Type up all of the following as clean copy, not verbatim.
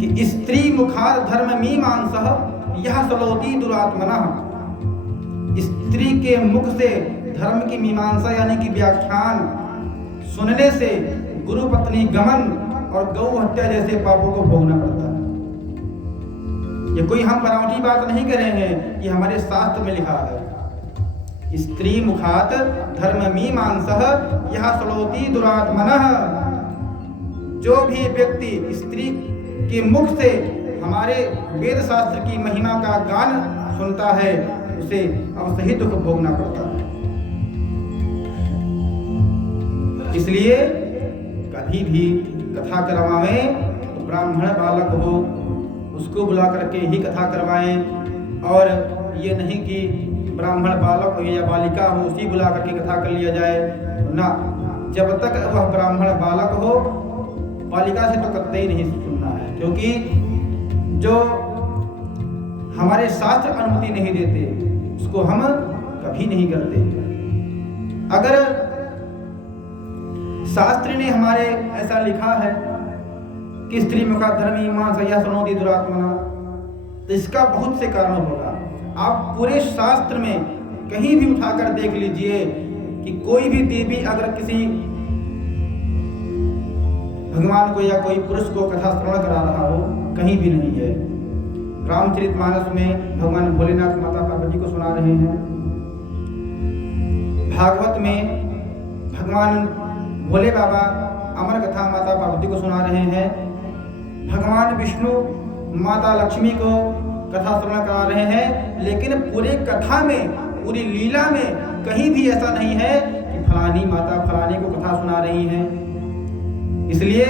कि स्त्री मुखार धर्म मीमांसः यह सलोती दुरात्मनः। स्त्री के मुख से धर्म की मीमांसा यानी कि व्याख्यान सुनने से गुरु पत्नी गमन और गौ हत्या जैसे पापों को भोगना पड़ता है। ये कोई हम बनावटी बात नहीं कर रहे हैं, ये हमारे शास्त्र में लिखा है। स्त्री मुखात धर्म मीमांसः यह सलोती दुरात्मनः। जो भी व्यक्ति स्त्री के मुख से हमारे वेद शास्त्र की महिमा का गान सुनता है उसे अवश्य दुख भोगना पड़ता है। इसलिए कभी भी कथा करवाएं तो ब्राह्मण बालक हो उसको बुला करके ही कथा करवाएं, और ये नहीं कि ब्राह्मण बालक हो या बालिका हो उसी बुला करके कथा कर लिया जाए ना। जब तक वह ब्राह्मण बालक हो बालिका से तो कतई नहीं सुनना है, क्योंकि जो हमारे शास्त्र अनुमति नहीं देते उसको हम कभी नहीं करते। अगर शास्त्र ने हमारे ऐसा लिखा है कि स्त्री मुखा धर्म मीमांसः यह सलोती दुरात्मनः, तो इसका बहुत से कारण होगा। आप पूरे शास्त्र में कहीं भी उठाकर देख लीजिए कि कोई भी देवी अगर किसी भगवान को या कोई पुरुष को कथा श्रवण करा रहा हो, कहीं भी नहीं है। रामचरितमानस में भगवान भोलेनाथ माता पार्वती को सुना रहे हैं, भागवत में भगवान भोले बाबा अमर कथा माता पार्वती को सुना रहे हैं, भगवान विष्णु माता लक्ष्मी को कथा श्रवण करा रहे हैं। लेकिन पूरे कथा में, पूरी लीला में कहीं भी ऐसा नहीं है कि फलानी माता फलानी को कथा सुना रही है। इसलिए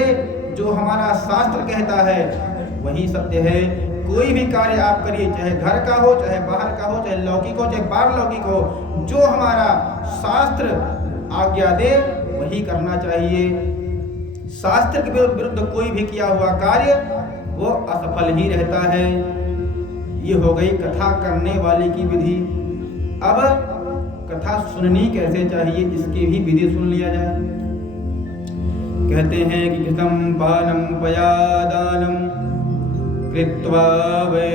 जो हमारा शास्त्र कहता है वही सत्य है। कोई भी कार्य आप करिए, चाहे घर का हो, चाहे बाहर का हो, चाहे लौकिक हो, चाहे पारलौकिक हो, जो हमारा शास्त्र आज्ञा दे वही करना चाहिए। शास्त्र के विरुद्ध कोई भी किया हुआ कार्य वो असफल ही रहता है। ये हो गई कथा करने वाले की विधि। अब कथा सुननी कैसे चाहिए इसकी भी विधि सुन लिया जाए। कहते हैं कि घृतं पानं पयादानं कृत्वा वै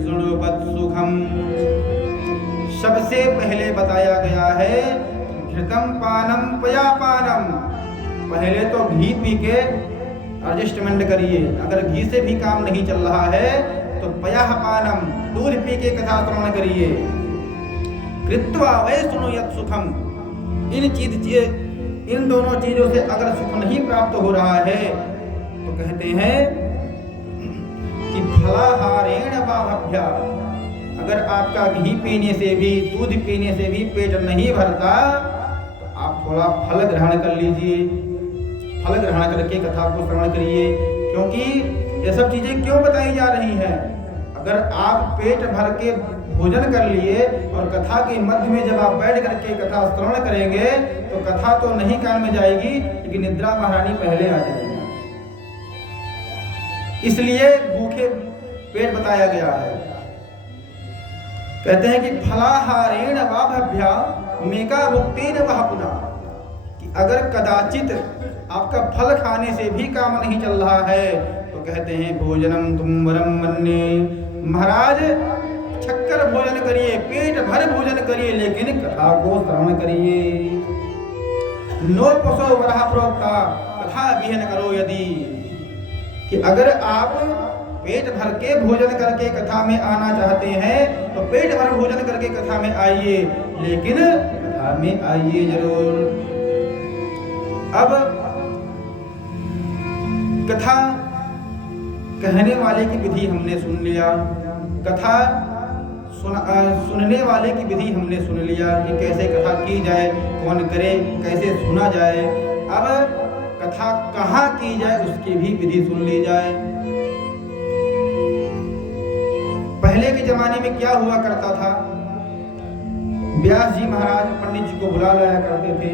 शृणुवत् सुखम। सबसे पहले बताया गया है घृतं पानं पयापानं। पहले तो घी पी के एडजस्टमेंट करिए, अगर घी से भी काम नहीं चल रहा है तो पयापानं दूध पी के कथा श्रवण करिए। कृत्वा वै शृणुवत् सुखम। इन दोनों चीजों से अगर सुख नहीं प्राप्त हो रहा है तो कहते हैं कि फलाहारेण वाभ्या। अगर आपका घी पीने से भी, दूध पीने से भी पेट नहीं भरता तो आप थोड़ा फल ग्रहण कर लीजिए। फल ग्रहण करके कथा को श्रवण करिए, क्योंकि ये सब चीजें क्यों बताई जा रही हैं। अगर आप पेट भर के भोजन कर लिए और कथा के मध्य में जब आप बैठ करके कथा श्रवण करेंगे तो कथा तो नहीं कान में जाएगी, लेकिन निद्रा महारानी पहले आ जाएगी। इसलिए भूखे पेट बताया गया है। कहते हैं कि फलाहारेण वाभ्या मेका भुक्तेन वह पुनः। कि अगर कदाचित आपका फल खाने से भी काम नहीं चल रहा है तो कहते हैं भोजनम तुम वरम मन्ये। महाराज छक्कर भोजन करिए, पेट भर भोजन करिए, लेकिन कथा को श्रवण करिए। नो पशो वरह प्रोक्ता कथा विहन करो यदि। कि अगर आप पेट भर के भोजन करके कथा में आना चाहते हैं तो पेट भर भोजन करके कथा में आइए, लेकिन कथा में आइए जरूर। अब कथा कहने वाले की विधि हमने सुन लिया, कथा सुनने वाले की विधि हमने सुन लिया कि कैसे कथा की जाए, कौन करे, कैसे सुना जाए। अब कथा कहाँ की जाए उसकी भी विधि सुन ली जाए। पहले के जमाने में क्या हुआ करता था, व्यास जी महाराज पंडित जी को बुला लाया करते थे।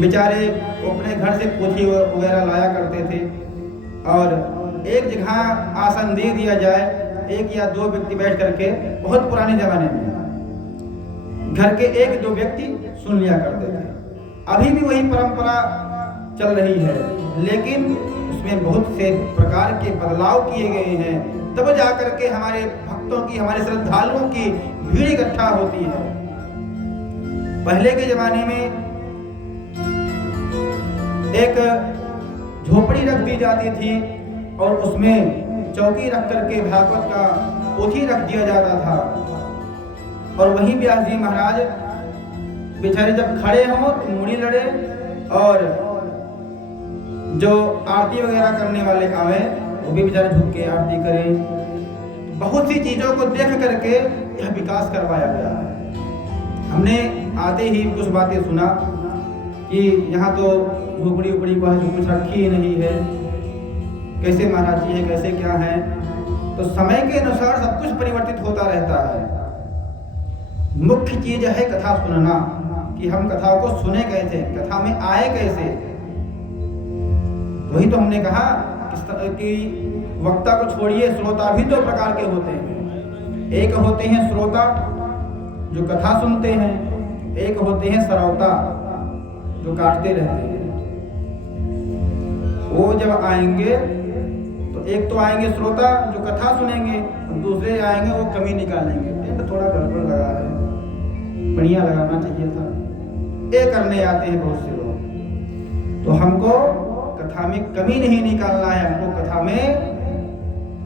बेचारे अपने घर से पोथी वगैरह लाया करते थे और एक जगह आसन दे दिया जाए, एक या दो व्यक्ति बैठ करके, बहुत पुराने जमाने में घर के एक दो व्यक्ति सुन लिया करते थे। अभी भी वही परंपरा चल रही है, लेकिन उसमें बहुत से प्रकार के बदलाव किए गए हैं, तब जाकर के हमारे भक्तों की, हमारे श्रद्धालुओं की भीड़ इकट्ठा होती है। पहले के जमाने में एक झोपड़ी रख दी जाती थी और उसमें चौकी रख करके भागवत का पोथी रख दिया जाता था, और वहीं व्यास जी महाराज बेचारे जब खड़े हों तो मुड़ी लड़े, और जो आरती वगैरह करने वाले आवे वो भी बेचारे झुक के आरती करें। बहुत सी चीजों को देख करके यह विकास करवाया गया है। हमने आते ही कुछ बातें सुना कि यहाँ तो झोपड़ी उपड़ी को कुछ रखी ही नहीं है, कैसे महाराज जी है, कैसे क्या है। तो समय के अनुसार सब कुछ परिवर्तित होता रहता है। मुख्य चीज है कथा सुनना, कि हम कथा को सुने कैसे, कथा में आए कैसे। वही तो हमने कहा कि वक्ता को छोड़िए, श्रोता भी दो प्रकार के होते हैं। एक होते हैं श्रोता जो कथा सुनते हैं, एक होते हैं श्रोता जो काटते रहते हैं। वो जब आएंगे तो एक तो आएंगे श्रोता जो कथा सुनेंगे, और दूसरे आएंगे वो कमी निकालेंगे, तो थोड़ा गड़बड़ लगा है, बढ़िया लगाना चाहिए था। ये करने आते हैं बहुत से लोग। तो हमको कथा में कमी नहीं निकालना है, हमको कथा में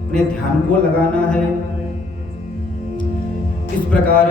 अपने ध्यान को लगाना है। इस प्रकार